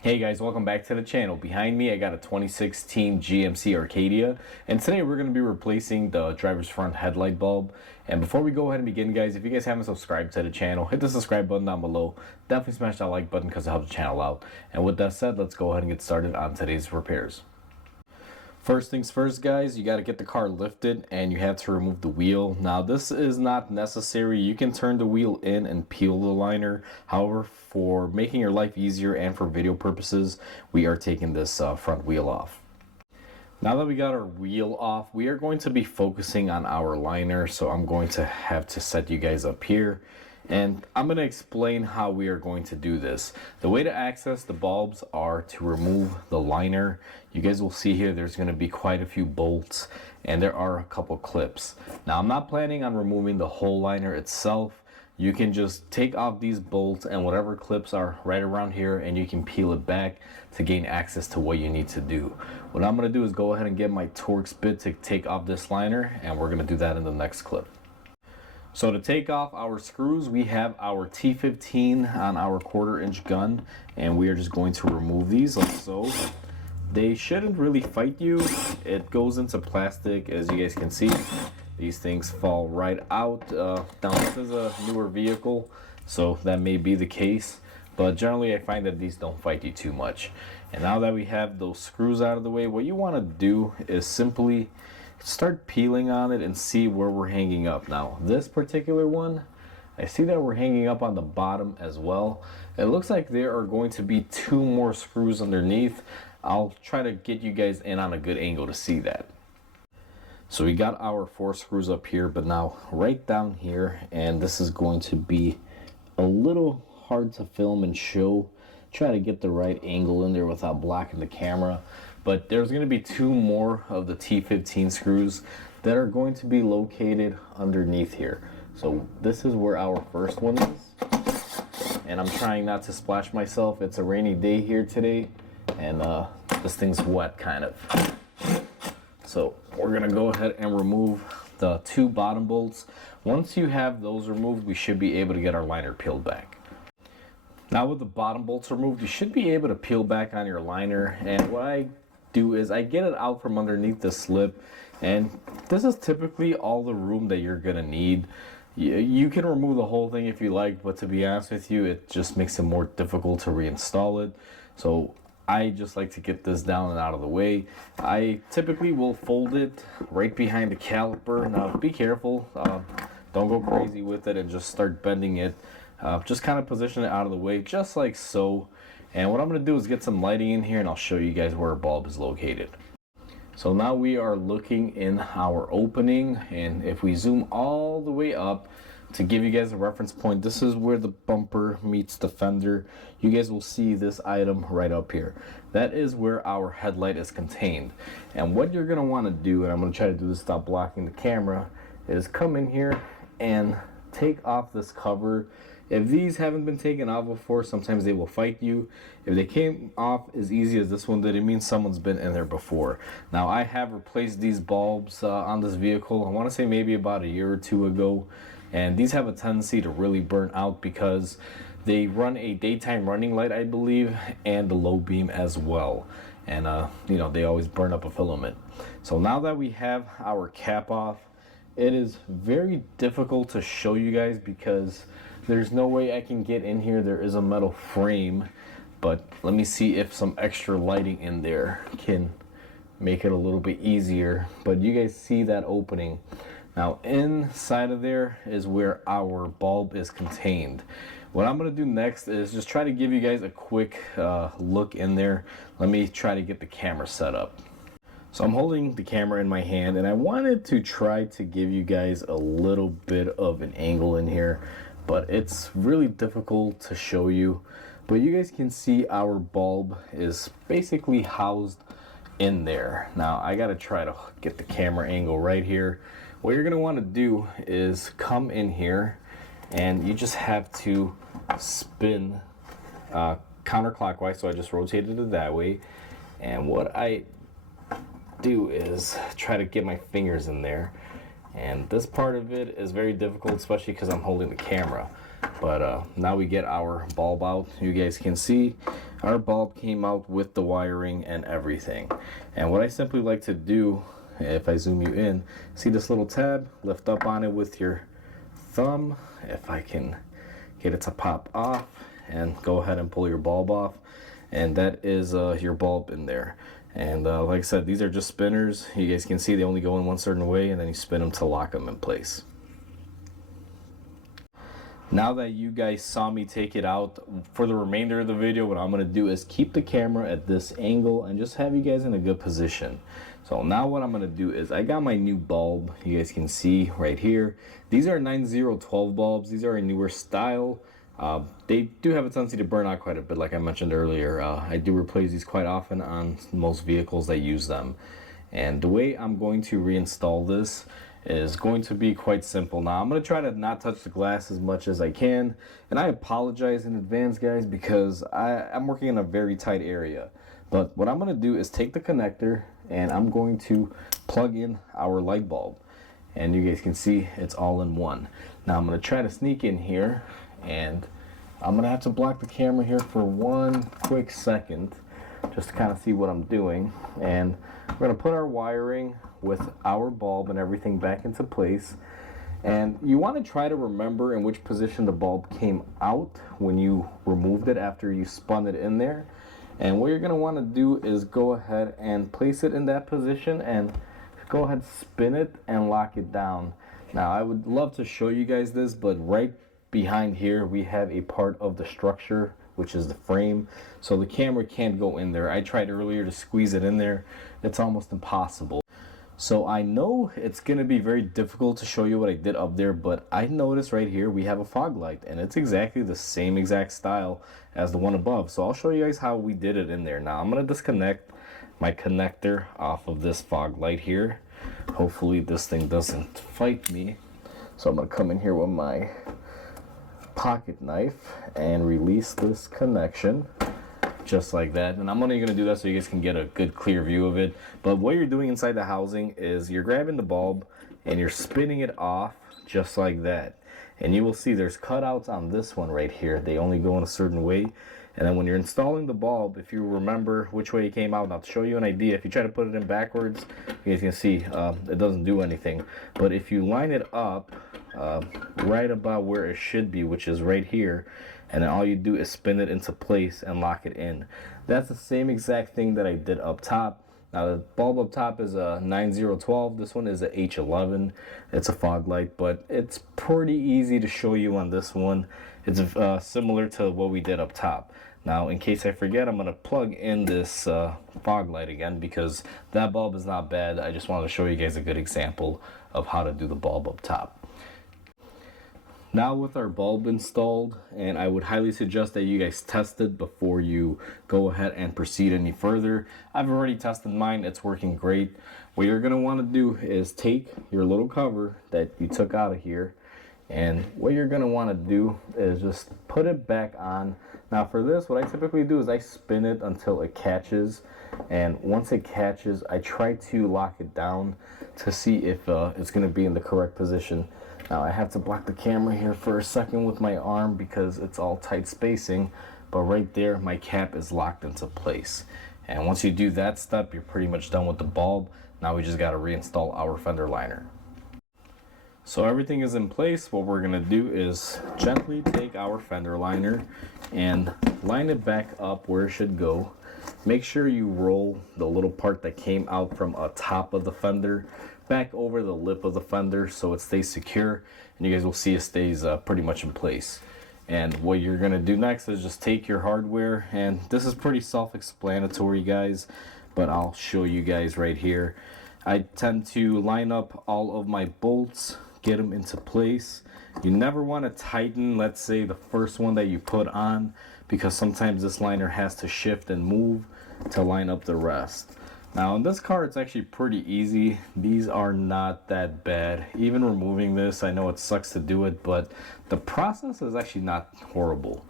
Hey guys, welcome back to the channel. Behind me I got a 2016 GMC Arcadia, and today we're going to be replacing the driver's front headlight bulb. And before we go ahead and begin, guys, if you guys haven't subscribed to the channel, hit the subscribe button down below. Definitely smash that like button because it helps the channel out. And with that said, let's go ahead and get started on today's repairs. First things first, guys, you got to get the car lifted and you have to remove the wheel. Now this is not necessary. You can turn the wheel in and peel the liner. However, for making your life easier and for video purposes, we are taking this front wheel off. Now that we got our wheel off, we are going to be focusing on our liner. So I'm going to have to set you guys up here. And I'm going to explain how we are going to do this. The way to access the bulbs are to remove the liner. You guys will see here there's going to be quite a few bolts and there are a couple clips. Now I'm not planning on removing the whole liner itself. You can just take off these bolts and whatever clips are right around here and you can peel it back to gain access to what you need to do. What I'm going to do is go ahead and get my Torx bit to take off this liner, and we're going to do that in the next clip. So to take off our screws, we have our T15 on our 1/4 inch gun, and we are just going to remove these like so. They shouldn't really fight you. It goes into plastic, as you guys can see. These things fall right out. Now this is a newer vehicle, so that may be the case, but generally I find that these don't fight you too much. And now that we have those screws out of the way, what you want to do is simply start peeling on it and see where we're hanging up. Now this particular one, I see that we're hanging up on the bottom as well. It looks like there are going to be 2 more screws underneath. I'll try to get you guys in on a good angle to see that. So we got our 4 screws up here, but now right down here, and this is going to be a little hard to film and show. Try to get the right angle in there without blocking the camera. But there's going to be 2 more of the T15 screws that are going to be located underneath here. So this is where our first one is. And I'm trying not to splash myself. It's a rainy day here today, and this thing's wet kind of. So we're going to go ahead and remove the 2 bottom bolts. Once you have those removed, we should be able to get our liner peeled back. Now with the bottom bolts removed, you should be able to peel back on your liner. And what I do is I get it out from underneath the slip, and this is typically all the room that you're gonna need. You can remove the whole thing if you like, but to be honest with you, it just makes it more difficult to reinstall it. So I just like to get this down and out of the way. I typically will fold it right behind the caliper. Now be careful, don't go crazy with it and just start bending it. Just kind of position it out of the way, just like so. And what I'm going to do is get some lighting in here and I'll show you guys where our bulb is located. So now we are looking in our opening, and if we zoom all the way up to give you guys a reference point, this is where the bumper meets the fender. You guys will see this item right up here. That is where our headlight is contained. And what you're going to want to do, and I'm going to try to do this without blocking the camera, is come in here and take off this cover. If these haven't been taken off before, sometimes they will fight you. If they came off as easy as this one did, it means someone's been in there before. Now I have replaced these bulbs on this vehicle, I want to say maybe about a year or 2 ago, and these have a tendency to really burn out because they run a daytime running light, I believe, and the low beam as well. And you know, they always burn up a filament. So now that we have our cap off, it is very difficult to show you guys because there's no way I can get in here. There is a metal frame, but let me see if some extra lighting in there can make it a little bit easier. But you guys see that opening. Now inside of there is where our bulb is contained. What I'm going to do next is just try to give you guys a quick look in there. Let me try to get the camera set up. So I'm holding the camera in my hand, and I wanted to try to give you guys a little bit of an angle in here, but it's really difficult to show you. But you guys can see our bulb is basically housed in there. Now I gotta try to get the camera angle right here. What you're gonna want to do is come in here, and you just have to spin counterclockwise. So I just rotated it that way, and what I do is try to get my fingers in there, and this part of it is very difficult, especially because I'm holding the camera. But now we get our bulb out. You guys can see our bulb came out with the wiring and everything. And what I simply like to do, if I zoom you in, see this little tab, lift up on it with your thumb, if I can get it to pop off, and go ahead and pull your bulb off, and that is your bulb in there. And like I said, these are just spinners. You guys can see they only go in one certain way, and then you spin them to lock them in place. Now that you guys saw me take it out, for the remainder of the video, what I'm going to do is keep the camera at this angle and just have you guys in a good position. So now what I'm going to do is, I got my new bulb, you guys can see right here. These are 9012 bulbs. These are a newer style. They do have a tendency to burn out quite a bit, like I mentioned earlier. I do replace these quite often on most vehicles that use them. And the way I'm going to reinstall this is going to be quite simple. Now I'm going to try to not touch the glass as much as I can, and I apologize in advance, guys, because I'm working in a very tight area. But what I'm going to do is take the connector and I'm going to plug in our light bulb, and you guys can see it's all in one. Now I'm going to try to sneak in here, and I'm going to have to block the camera here for one quick second just to kind of see what I'm doing. And we're going to put our wiring with our bulb and everything back into place. And you want to try to remember in which position the bulb came out when you removed it after you spun it in there. And what you're going to want to do is go ahead and place it in that position and go ahead, spin it and lock it down. Now I would love to show you guys this, but right behind here we have a part of the structure, which is the frame, so the camera can't go in there. I tried earlier to squeeze it in there. It's almost impossible. So I know it's going to be very difficult to show you what I did up there, but I noticed right here we have a fog light, and it's exactly the same exact style as the one above. So I'll show you guys how we did it in there. Now I'm going to disconnect my connector off of this fog light here. Hopefully this thing doesn't fight me. So I'm going to come in here with my pocket knife and release this connection. Just like that. And I'm only going to do that so you guys can get a good clear view of it. But what you're doing inside the housing is you're grabbing the bulb and you're spinning it off just like that. And you will see there's cutouts on this one right here. They only go in a certain way. And then when you're installing the bulb, if you remember which way it came out, now to show you an idea, if you try to put it in backwards, you guys can see it doesn't do anything. But if you line it up right about where it should be, which is right here, and then all you do is spin it into place and lock it in. That's the same exact thing that I did up top. Now the bulb up top is a 9012. This one is a H11. It's a fog light, but it's pretty easy to show you on this one. It's similar to what we did up top. Now in case I forget, I'm going to plug in this fog light again, because that bulb is not bad. I just wanted to show you guys a good example of how to do the bulb up top. Now with our bulb installed, and I would highly suggest that you guys test it before you go ahead and proceed any further. I've already tested mine, it's working great. What you're going to want to do is take your little cover that you took out of here, and what you're going to want to do is just put it back on. Now for this, what I typically do is I spin it until it catches, and once it catches, I try to lock it down to see if it's going to be in the correct position. Now I have to block the camera here for a second with my arm because it's all tight spacing, but right there my cap is locked into place. And once you do that step, you're pretty much done with the bulb. Now we just got to reinstall our fender liner. So everything is in place. What we're going to do is gently take our fender liner and line it back up where it should go. Make sure you roll the little part that came out from a top of the fender back over the lip of the fender so it stays secure, and you guys will see it stays pretty much in place. And what you're going to do next is just take your hardware, and this is pretty self-explanatory, guys, but I'll show you guys right here. I tend to line up all of my bolts, get them into place. You never want to tighten, let's say, the first one that you put on, because sometimes this liner has to shift and move to line up the rest. Now in this car, it's actually pretty easy. These are not that bad. Even removing this, I know it sucks to do it, but the process is actually not horrible.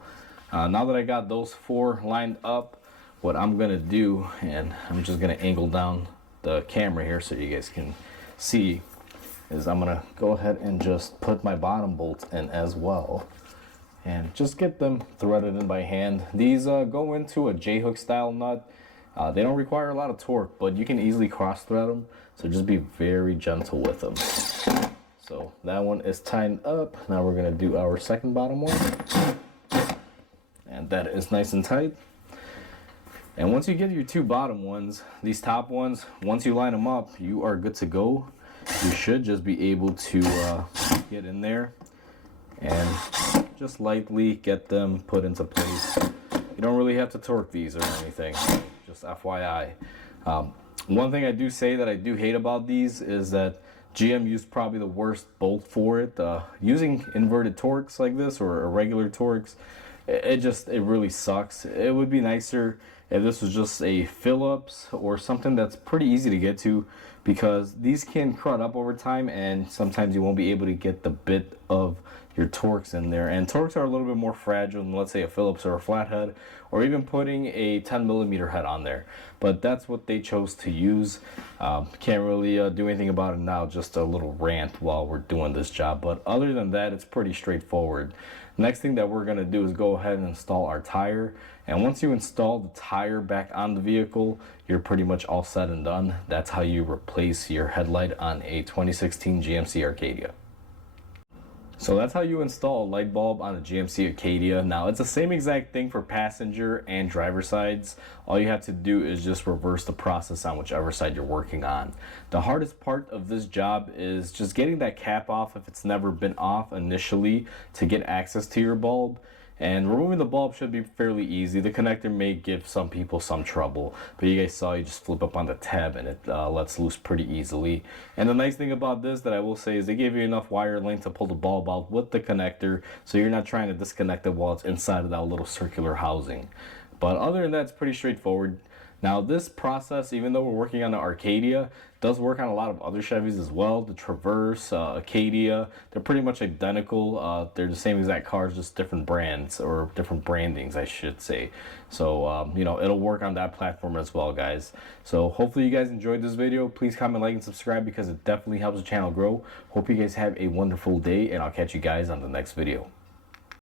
Now that I got those four lined up, what I'm gonna do, and I'm just gonna angle down the camera here so you guys can see, is I'm gonna go ahead and just put my bottom bolts in as well. and just get them threaded in by hand. These go into a J-hook style nut. They don't require a lot of torque, but you can easily cross thread them, so just be very gentle with them. So that one is tightened up. Now we're gonna do our second bottom one, and that is nice and tight. And once you get your two bottom ones, these top ones, once you line them up, you are good to go. You should just be able to get in there and just lightly get them put into place. You don't really have to torque these or anything, just FYI. One thing I do say that I do hate about these is that GM used probably the worst bolt for it. Using inverted torques like this or irregular torques, it really sucks. It would be nicer if this was just a Phillips or something that's pretty easy to get to, because these can crud up over time and sometimes you won't be able to get the bit of your torques in there. And torques are a little bit more fragile than, let's say, a Phillips or a flathead, or even putting a 10mm head on there. But that's what they chose to use. Can't really do anything about it now, just a little rant while we're doing this job. But other than that, it's pretty straightforward. Next thing that we're going to do is go ahead and install our tire. And once you install the tire back on the vehicle, you're pretty much all said and done. That's how you replace your headlight on a 2016 GMC Arcadia. So that's how you install a light bulb on a GMC Arcadia. Now, it's the same exact thing for passenger and driver sides. All you have to do is just reverse the process on whichever side you're working on. The hardest part of this job is just getting that cap off if it's never been off initially to get access to your bulb. And removing the bulb should be fairly easy. The connector may give some people some trouble, but you guys saw, you just flip up on the tab and it lets loose pretty easily. And the nice thing about this that I will say is they give you enough wire length to pull the bulb out with the connector, so you're not trying to disconnect it while it's inside of that little circular housing. But other than that, it's pretty straightforward. Now, this process, even though we're working on the Arcadia, does work on a lot of other Chevys as well. The Traverse, Acadia, they're pretty much identical. They're the same exact cars, just different brands, or different brandings, I should say. So, you know, it'll work on that platform as well, guys. So hopefully you guys enjoyed this video. Please comment, like, and subscribe, because it definitely helps the channel grow. Hope you guys have a wonderful day, and I'll catch you guys on the next video.